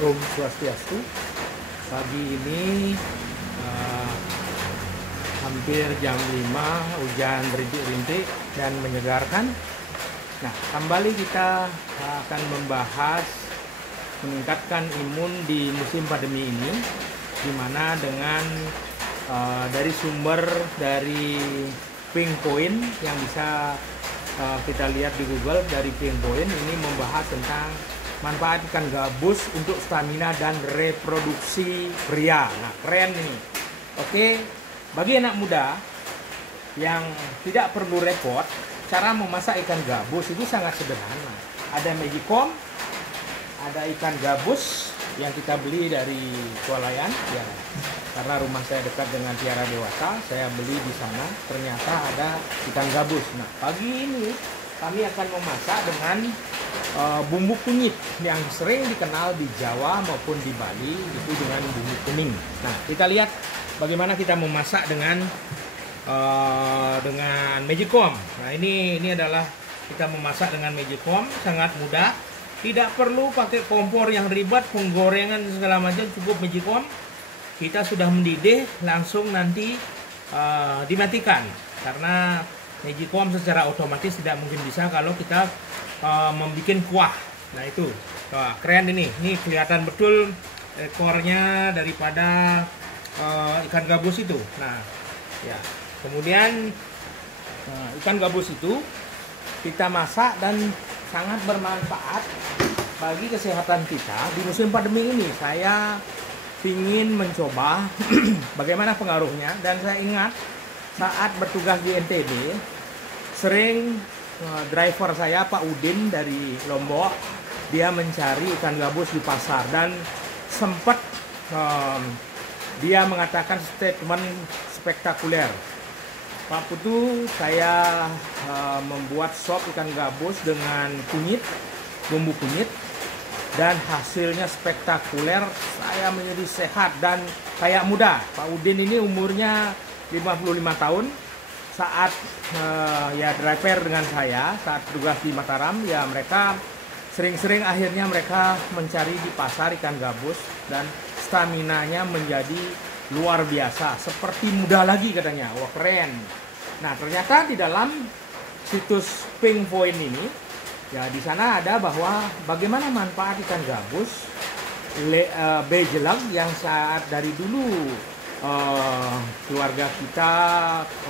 Om Swastiastu. Pagi ini hampir jam 5, hujan rintik-rintik dan menyegarkan. Nah, kembali kita akan membahas meningkatkan imun di musim pandemi ini, di mana dengan dari sumber dari Pink Point yang bisa kita lihat di Google, dari Pink Point ini membahas tentang manfaat ikan gabus untuk stamina dan reproduksi pria. Nah, keren ini. Oke, bagi anak muda yang tidak perlu repot, cara memasak ikan gabus itu sangat sederhana. Ada magicom, ada ikan gabus yang kita beli dari swalayan, ya. Karena rumah saya dekat dengan Tiara Dewata, saya beli di sana. Ternyata ada ikan gabus. Nah, pagi ini kami akan memasak dengan bumbu kunyit yang sering dikenal di Jawa maupun di Bali, itu dengan bumbu kuning. Nah, kita lihat bagaimana kita memasak dengan magicom. Nah, ini adalah kita memasak dengan magicom, sangat mudah. Tidak perlu pakai kompor yang ribet, penggorengan segala macam, cukup magicom. Kita sudah mendidih, langsung nanti dimatikan, karena magicom secara otomatis tidak mungkin bisa kalau kita membuat kuah. Nah, itu keren ini kelihatan betul ekornya daripada ikan gabus itu. Nah, ya, kemudian ikan gabus itu kita masak dan sangat bermanfaat bagi kesehatan kita di musim pandemi ini. Saya ingin mencoba bagaimana pengaruhnya, dan saya ingat saat bertugas di NTB sering driver saya Pak Udin dari Lombok, dia mencari ikan gabus di pasar dan sempat dia mengatakan statement spektakuler. Pak Putu, saya membuat sop ikan gabus dengan kunyit, bumbu kunyit, dan hasilnya spektakuler. Saya menjadi sehat dan kayak muda. Pak Udin ini umurnya 55 tahun. Saat ya driver dengan saya saat tugas di Mataram, ya mereka sering-sering akhirnya mereka mencari di pasar ikan gabus dan staminanya menjadi luar biasa, seperti muda lagi katanya. Wah, keren. Nah, ternyata di dalam situs Pink Point ini, ya di sana ada bahwa bagaimana manfaat ikan gabus, bejelang yang saat dari dulu keluarga kita,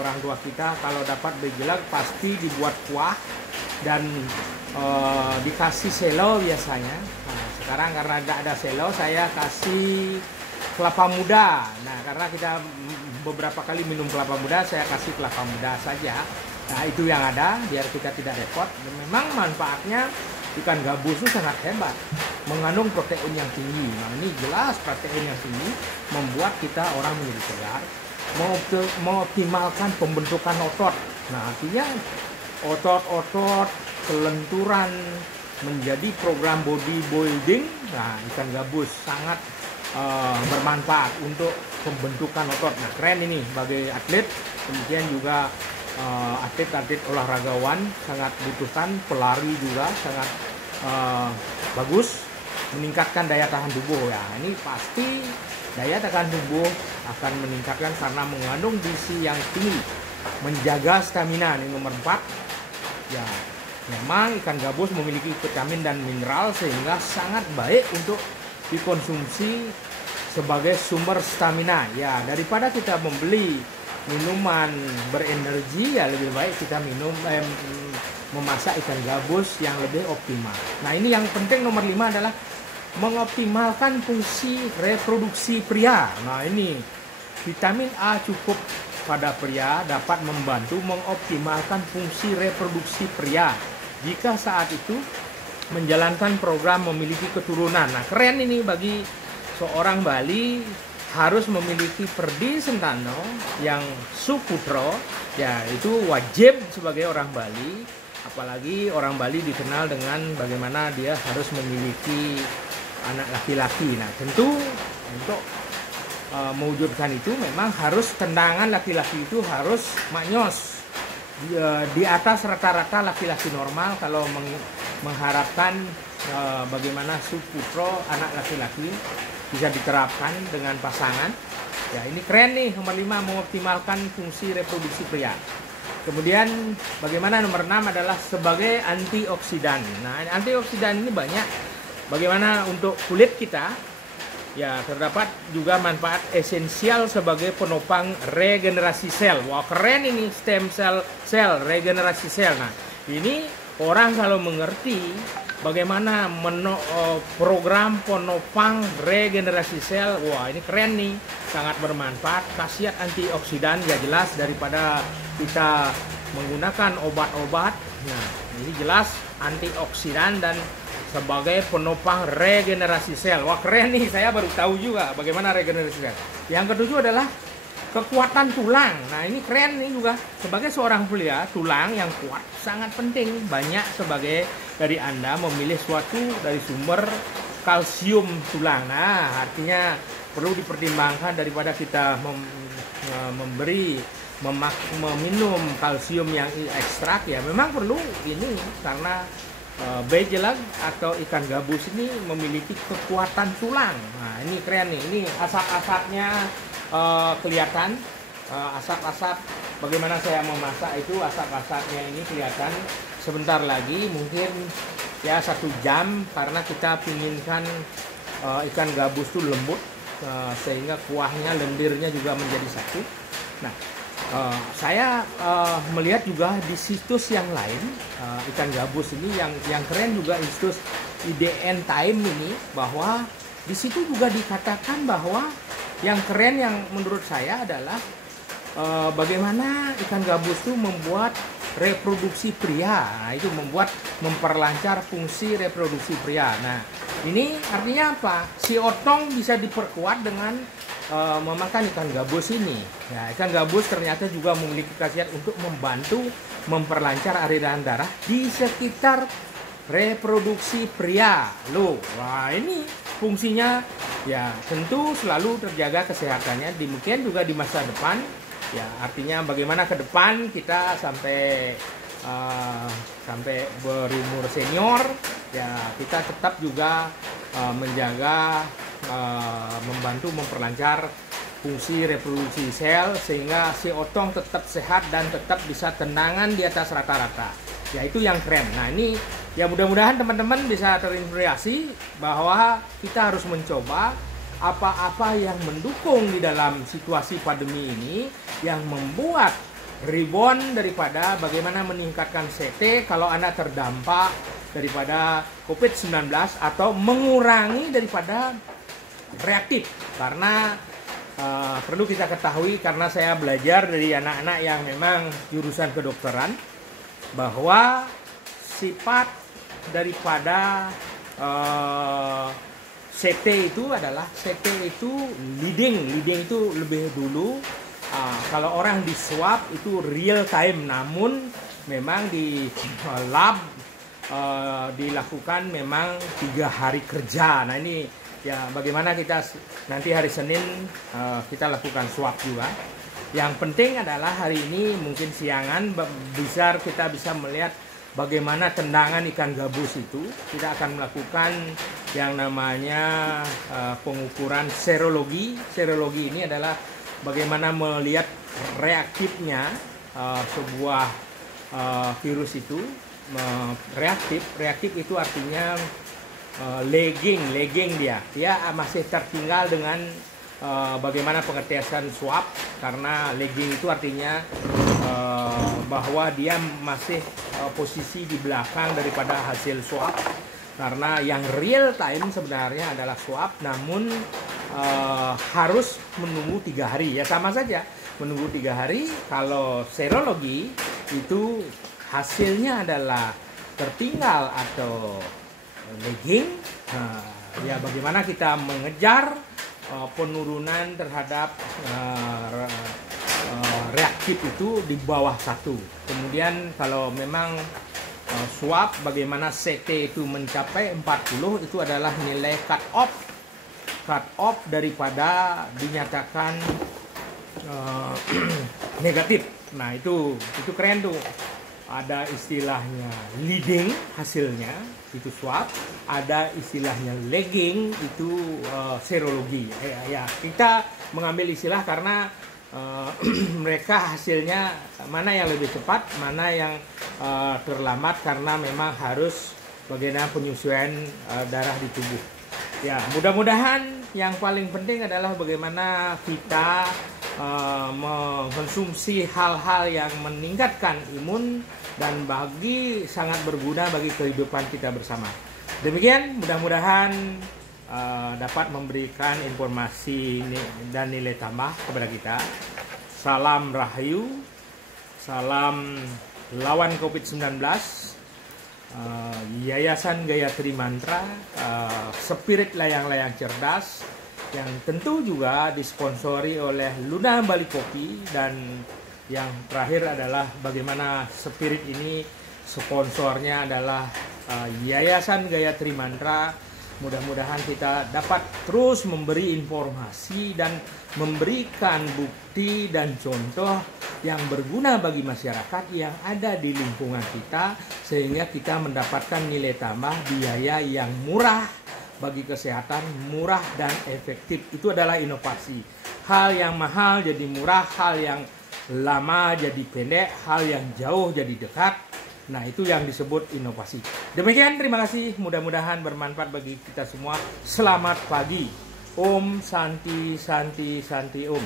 orang tua kita kalau dapat bejelang pasti dibuat kuah dan dikasih selo biasanya. Nah, sekarang karena tidak ada selo, saya kasih kelapa muda. Nah, karena kita beberapa kali minum kelapa muda, saya kasih kelapa muda saja. Nah, itu yang ada biar kita tidak repot. Dan memang manfaatnya ikan gabus itu sangat hebat, mengandung protein yang tinggi. Nah, ini jelas protein yang tinggi membuat kita orang menjadi segar, mengoptimalkan pembentukan otot. Nah, artinya otot-otot, kelenturan, menjadi program bodybuilding. Nah, ikan gabus sangat bermanfaat untuk pembentukan otot. Nah, keren ini bagi atlet, kemudian juga atlet-atlet olahragawan sangat butuhkan, pelari juga sangat bagus, meningkatkan daya tahan tubuh. Ya, ini pasti daya tahan tubuh akan meningkatkan karena mengandung gizi yang tinggi, menjaga stamina. Ini nomor 4. Ya, memang ikan gabus memiliki vitamin dan mineral sehingga sangat baik untuk dikonsumsi sebagai sumber stamina. Ya, daripada kita membeli minuman berenergi, ya lebih baik kita memasak ikan gabus yang lebih optimal. Nah, ini yang penting nomor 5 adalah mengoptimalkan fungsi reproduksi pria. Nah, ini vitamin A cukup pada pria dapat membantu mengoptimalkan fungsi reproduksi pria jika saat itu menjalankan program memiliki keturunan. Nah, keren ini bagi seorang Bali, harus memiliki Perdi Sentano yang Suputro, ya itu wajib sebagai orang Bali. Apalagi orang Bali dikenal dengan bagaimana dia harus memiliki anak laki-laki. Nah, tentu untuk mewujudkan itu memang harus tendangan laki-laki itu harus maknyos di atas rata-rata laki-laki normal kalau mengharapkan bagaimana Suputro anak laki-laki bisa diterapkan dengan pasangan. Ya, ini keren nih. Nomor 5, mengoptimalkan fungsi reproduksi pria. Kemudian bagaimana nomor 6 adalah sebagai antioksidan. Nah, antioksidan ini banyak. Bagaimana untuk kulit kita? Ya, terdapat juga manfaat esensial sebagai penopang regenerasi sel. Wah, keren ini, stem sel regenerasi sel. Nah, ini orang kalau mengerti bagaimana program penopang regenerasi sel, wah ini keren nih, sangat bermanfaat. Khasiat antioksidan ya jelas daripada kita menggunakan obat-obat. Nah, ini jelas antioksidan dan sebagai penopang regenerasi sel. Wah keren nih, saya baru tahu juga bagaimana regenerasi sel. Yang ketujuh adalah kekuatan tulang. Nah ini keren nih juga. Sebagai seorang pria, tulang yang kuat sangat penting. Banyak sebagai dari Anda memilih suatu dari sumber kalsium tulang. Nah artinya perlu dipertimbangkan daripada kita meminum kalsium yang ekstrak, ya memang perlu ini karena bejelag atau ikan gabus ini memiliki kekuatan tulang. Nah ini keren nih, ini asap-asapnya kelihatan, asap-asap bagaimana saya memasak itu, asap-asapnya ini kelihatan. Sebentar lagi mungkin ya 1 jam karena kita pinginkan ikan gabus itu lembut sehingga kuahnya, lendirnya juga menjadi satu. Nah saya melihat juga di situs yang lain ikan gabus ini yang keren juga, situs IDN Time ini, bahwa di situ juga dikatakan bahwa yang keren yang menurut saya adalah bagaimana ikan gabus itu membuat reproduksi pria. Nah, itu memperlancar fungsi reproduksi pria. Nah, ini artinya apa? Si otong bisa diperkuat dengan memakan ikan gabus ini. Ya, ikan gabus ternyata juga memiliki khasiat untuk membantu memperlancar aliran darah di sekitar reproduksi pria. Loh, wah ini fungsinya ya tentu selalu terjaga kesehatannya. Demikian juga di masa depan. Ya, artinya bagaimana ke depan kita sampai berumur senior, ya kita tetap juga menjaga, membantu memperlancar fungsi reproduksi sel sehingga si otong tetap sehat dan tetap bisa tendangan di atas rata-rata. Ya itu yang keren. Nah ini ya mudah-mudahan teman-teman bisa terinspirasi bahwa kita harus mencoba apa-apa yang mendukung di dalam situasi pandemi ini, yang membuat rebound daripada bagaimana meningkatkan CT kalau Anda terdampak daripada COVID-19 atau mengurangi daripada reaktif. Karena perlu kita ketahui, karena saya belajar dari anak-anak yang memang jurusan kedokteran, bahwa sifat daripada CT itu adalah, CT itu leading itu lebih dulu. Kalau orang di swab itu real time, namun memang di lab dilakukan memang 3 hari kerja. Nah ini ya bagaimana kita nanti hari Senin kita lakukan swab juga. Yang penting adalah hari ini mungkin siangan kita bisa melihat bagaimana tendangan ikan gabus itu. Kita akan melakukan yang namanya pengukuran serologi. Serologi ini adalah bagaimana melihat reaktifnya sebuah virus itu. Reaktif itu artinya lagging dia masih tertinggal dengan bagaimana pengetesan swab, karena lagging itu artinya bahwa dia masih posisi di belakang daripada hasil swab, karena yang real time sebenarnya adalah swab, namun harus menunggu 3 hari. Ya sama saja menunggu 3 hari. Kalau serologi itu hasilnya adalah tertinggal atau lagging, ya bagaimana kita mengejar penurunan terhadap reaktif itu di bawah 1. Kemudian kalau memang swab, bagaimana CT itu mencapai 40, itu adalah nilai cut off daripada dinyatakan negatif. Nah itu keren tuh. ada istilahnya leading hasilnya itu swab, ada istilahnya lagging itu serologi. Ya kita mengambil istilah karena mereka hasilnya mana yang lebih cepat, mana yang terlambat karena memang harus bagaimana penyesuaian darah di tubuh. Ya mudah-mudahan yang paling penting adalah bagaimana kita mengkonsumsi hal-hal yang meningkatkan imun dan sangat berguna bagi kehidupan kita bersama. Demikian, mudah-mudahan dapat memberikan informasi dan nilai tambah kepada kita. Salam Rahayu, salam lawan COVID-19, Yayasan Gayatri Mantra, Spirit Layang-Layang Cerdas, yang tentu juga disponsori oleh Luna Bali Kopi, dan yang terakhir adalah bagaimana Spirit ini sponsornya adalah Yayasan Gayatri Mantra. Mudah-mudahan kita dapat terus memberi informasi dan memberikan bukti dan contoh yang berguna bagi masyarakat yang ada di lingkungan kita, sehingga kita mendapatkan nilai tambah biaya yang murah bagi kesehatan, murah dan efektif. Itu adalah inovasi. Hal yang mahal jadi murah, hal yang lama jadi pendek, hal yang jauh jadi dekat. Nah, itu yang disebut inovasi. Demikian, terima kasih. Mudah-mudahan bermanfaat bagi kita semua. Selamat pagi. Om Santi Santi Santi Om.